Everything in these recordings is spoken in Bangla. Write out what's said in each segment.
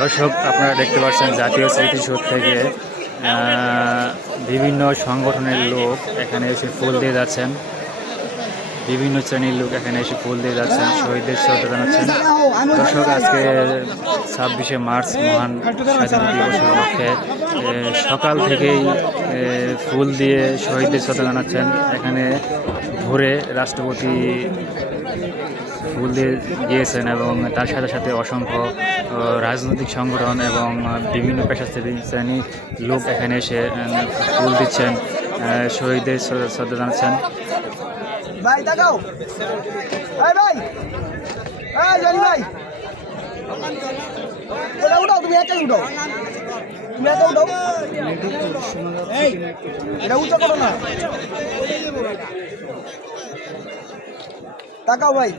দর্শক, আপনারা দেখতে পাচ্ছেন জাতীয় স্মৃতিসৌধ থেকে বিভিন্ন সংগঠনের লোক এখানে এসে ফুল দিয়ে যাচ্ছেন। বিভিন্ন শ্রেণির লোক এখানে এসে ফুল দিয়ে যাচ্ছেন, শহীদদের শ্রদ্ধা জানাচ্ছেন। দর্শক, আজকে ছাব্বিশে মার্চ মহান স্বাধীনতা দিবস উপলক্ষে সকাল থেকেই ফুল দিয়ে শহীদদের শ্রদ্ধা জানাচ্ছেন। এখানে ভোরে রাষ্ট্রপতি ফুল দিয়ে গিয়েছেন এবং তার সাথে সাথে অসংখ্য রাজনৈতিক সংগঠন এবং বিভিন্ন পেশাজীবী শ্রেণির লোক এখানে এসে ফুল দিচ্ছেন শহীদদের শ্রদ্ধা জানাচ্ছেন। ভাই ভাই ভাই। একাই উঠাও। তুমি একা উঠাও এটা উঁচা করো না তাকাও ভাই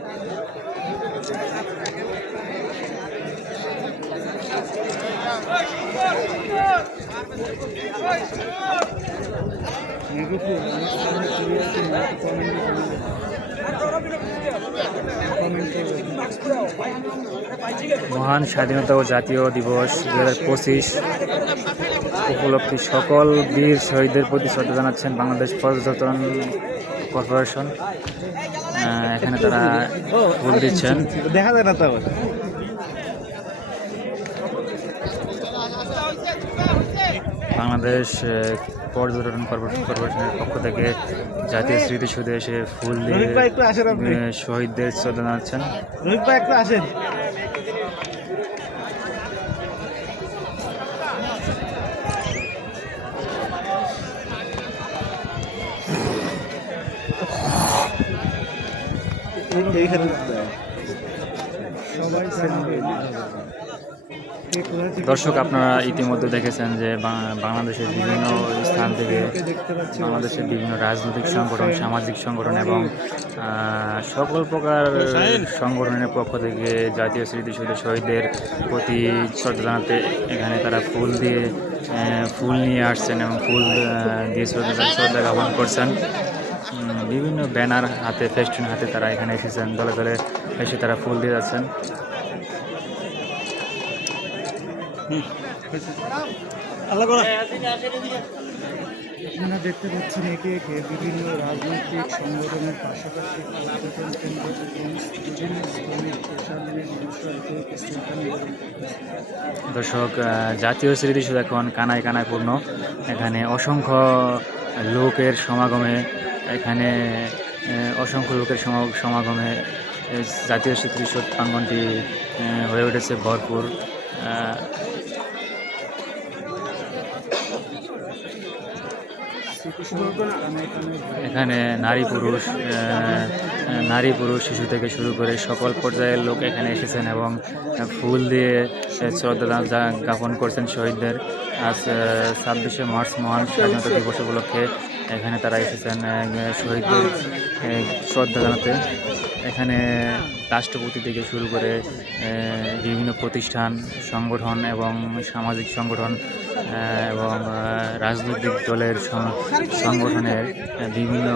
মহান স্বাধীনতা ও জাতীয় দিবস দু হাজার পঁচিশ উপলক্ষে সকল বীর শহীদদের প্রতি শ্রদ্ধা জানাচ্ছেন বাংলাদেশ পর্যটন কর্পোরেশন। এখানে তারা ফুল দিচ্ছেন। দেখা যায় না তো। বাংলাদেশ পর্যটন কর্পোরেশন কর্পোরেশনের পক্ষ থেকে জাতীয় স্মৃতিসৌধে এসে ফুল দিয়ে রোহিত ভাই একটু আসেন শহীদদের শ্রদ্ধা জানাচ্ছেন। রোহিত এইখানে দর্শক, আপনারা ইতিমধ্যে দেখেছেন যে বাংলাদেশের বিভিন্ন স্থান থেকে বাংলাদেশের বিভিন্ন রাজনৈতিক সংগঠন, সামাজিক সংগঠন এবং সকল প্রকার সংগঠনের পক্ষ থেকে জাতীয় স্মৃতিসৌধ শহীদদের প্রতি শ্রদ্ধা জানাতে এখানে তারা ফুল দিয়ে ফুল নিয়ে আসছেন এবং ফুল দিয়ে শ্রদ্ধা শ্রদ্ধা জ্ঞাপন করছেন। বিভিন্ন ব্যানার হাতে ফেস্টুন হাতে তারা এখানে এসেছেন। দলে দলে এসে তারা ফুল দিয়ে যাচ্ছেন। আপনারা দেখতে পাচ্ছেন একে একে বিভিন্ন রাজনৈতিক সংগঠনের পাশাপাশি পর্যটন কেন্দ্র এবং বিভিন্ন শ্রমিক। দর্শক জাতীয় স্মৃতিসৌধ এখন কানায় কানায় পূর্ণ। এখানে অসংখ্য লোকের সমাগমে এখানে অসংখ্য লোকের সমা- সমাগমে জাতীয় স্মৃতিসৌধ প্রাঙ্গনটি হয়ে উঠেছে ভরপুর। এখানে নারী পুরুষ নারী পুরুষ, শিশু থেকে শুরু করে সকল পর্যায়ের লোক এখানে এসেছেন এবং ফুল দিয়ে শ্রদ্ধা জ্ঞাপন করছেন শহীদদের। আজ ছাব্বিশে মার্চ মহান স্বাধীনতা দিবস উপলক্ষে এখানে তারা এসেছেন শহীদদের শ্রদ্ধা জানাতে। এখানে রাষ্ট্রপতি থেকে শুরু করে বিভিন্ন প্রতিষ্ঠান, সংগঠন এবং সামাজিক সংগঠন এবং রাজনৈতিক দলের সংগঠনের বিভিন্ন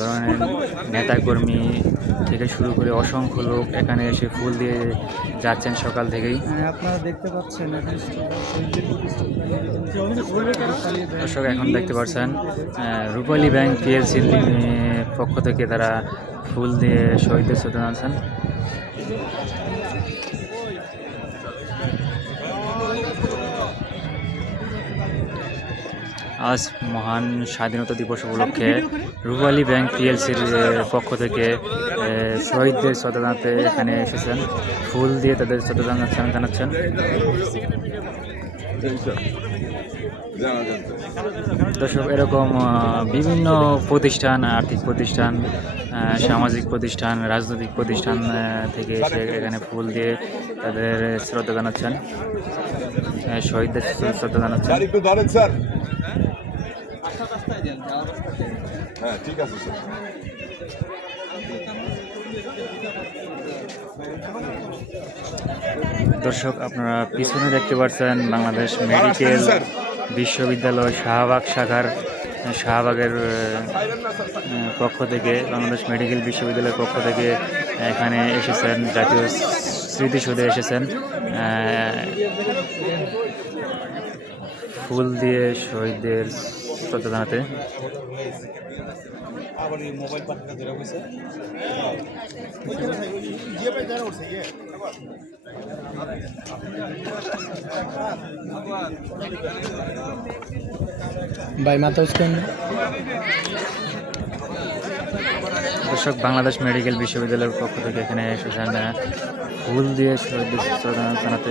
ধরনের নেতাকর্মী থেকে শুরু করে অসংখ্য লোক এখানে এসে ফুল দিয়ে যাচ্ছেন সকাল থেকেই। হ্যাঁ, আপনারা দেখতে পাচ্ছেন দর্শক এখন দেখতে পাচ্ছেন রূপালী ব্যাংক পিএলসির পক্ষ থেকে তারা ফুল দিয়ে শহীদদের শ্রদ্ধা জানাচ্ছেন। আজ মহান স্বাধীনতা দিবস উপলক্ষে রূপালী ব্যাংক পিএলসির পক্ষ থেকে শহীদদের শ্রদ্ধা জানাতে এখানে এসেছেন। ফুল দিয়ে তাদের শ্রদ্ধা জানাচ্ছেন জানাচ্ছেন। দর্শক, এরকম বিভিন্ন প্রতিষ্ঠান, আর্থিক প্রতিষ্ঠান সামাজিক প্রতিষ্ঠান, রাজনৈতিক প্রতিষ্ঠান থেকে এসে এখানে ফুল দিয়ে তাদের শ্রদ্ধা জানাচ্ছেন। শহীদদের শ্রদ্ধা জানাচ্ছেন। হ্যাঁ ঠিক আছে, স্যার। দর্শক, আপনারা পিছনে দেখতে পাচ্ছেন বাংলাদেশ মেডিকেল বিশ্ববিদ্যালয় শাহবাগ শাখার শাহবাগের পক্ষ থেকে, বাংলাদেশ মেডিকেল বিশ্ববিদ্যালয়ের পক্ষ থেকে এখানে এসেছেন, জাতীয় স্মৃতিসৌধে এসেছেন। ফুল দিয়ে শহীদদের শ্রদ্ধা জানাতে। ভাই দর্শক বাংলাদেশ মেডিকেল বিশ্ববিদ্যালয়ের পক্ষ থেকে এখানে আহ, ফুল দিয়ে শ্রদ্ধা জানাতে।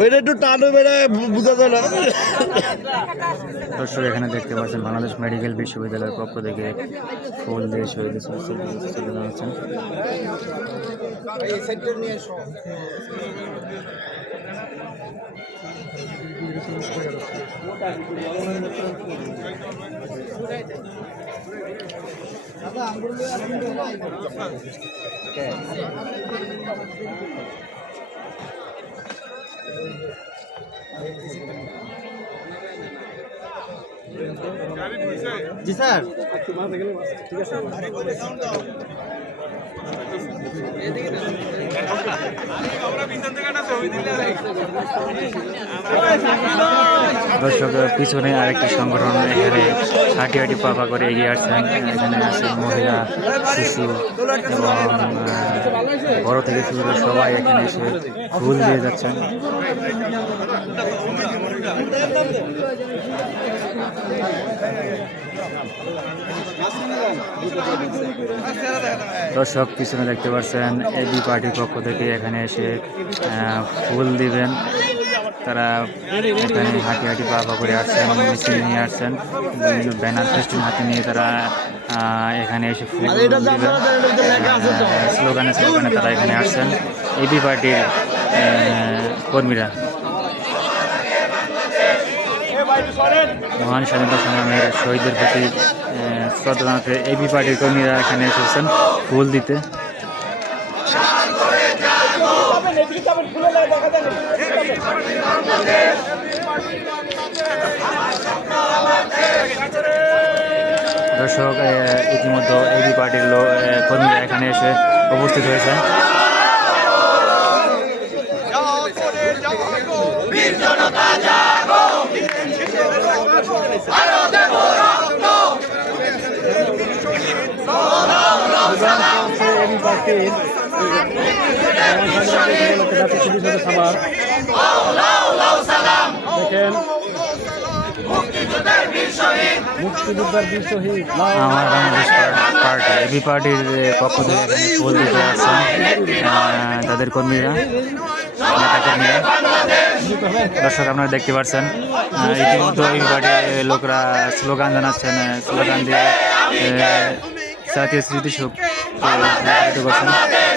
ওইটা একটু টানো বেড়ে বুঝা যায় না। দর্শক, এখানে দেখতে পাচ্ছেন বাংলাদেশ মেডিকেল বিশ্ববিদ্যালয়ের পক্ষ থেকে ফুল দিয়ে শহীদদের শ্রদ্ধা জানাচ্ছেন জি স্যার। দর্শক পিছনে আরেকটি সংগঠন, এখানে হাঁটি হাঁটি পাপা করে এগিয়ে আসছেন। এখানে আছে মহিলা, শিশু এবং বড় থেকে শুরু করে সবাই এখানে এসে ফুল দিয়ে যাচ্ছেন। দর্শক পিছনে দেখতে পাচ্ছেন এবি পার্টির পক্ষ থেকে এখানে এসে ফুল দিবেন। তারা এখানে হাঁটি হাঁটি পা পা করে আসছেন মিছিল নিয়ে আসছেন। বিভিন্ন ব্যানার ফেস্টুন হাতে নিয়ে তারা এখানে এসে ফুল দিবেন। স্লোগানে স্লোগানে তারা এখানে আসছেন। এবি পার্টির কর্মীরা। মহান স্বাধীনতা সংগ্রামের শহীদদের প্রতি শ্রদ্ধা জানাতে এবি পার্টির কর্মীরা এখানে এসেছেন ফুল দিতে। দর্শক ইতিমধ্যে এবি পার্টির লোক কর্মীরা এখানে এসে উপস্থিত হয়েছে এবি পার্টির জাতীয় স্মৃতিসৌধ সভা দেখেন মুক্তিযোদ্ধার বীর শহীদ আমার বাংলাদেশ পার্টি এবি পার্টির পক্ষ থেকে ফুল দিতে আসছেন তাদের কর্মীরা দর্শক আপনারা দেখতে পাচ্ছেন আহ, ইতিমধ্যে এবি পার্টির লোকরা স্লোগান জানাচ্ছেন স্লোগান দিয়ে জাতীয় স্মৃতিশোক করছেন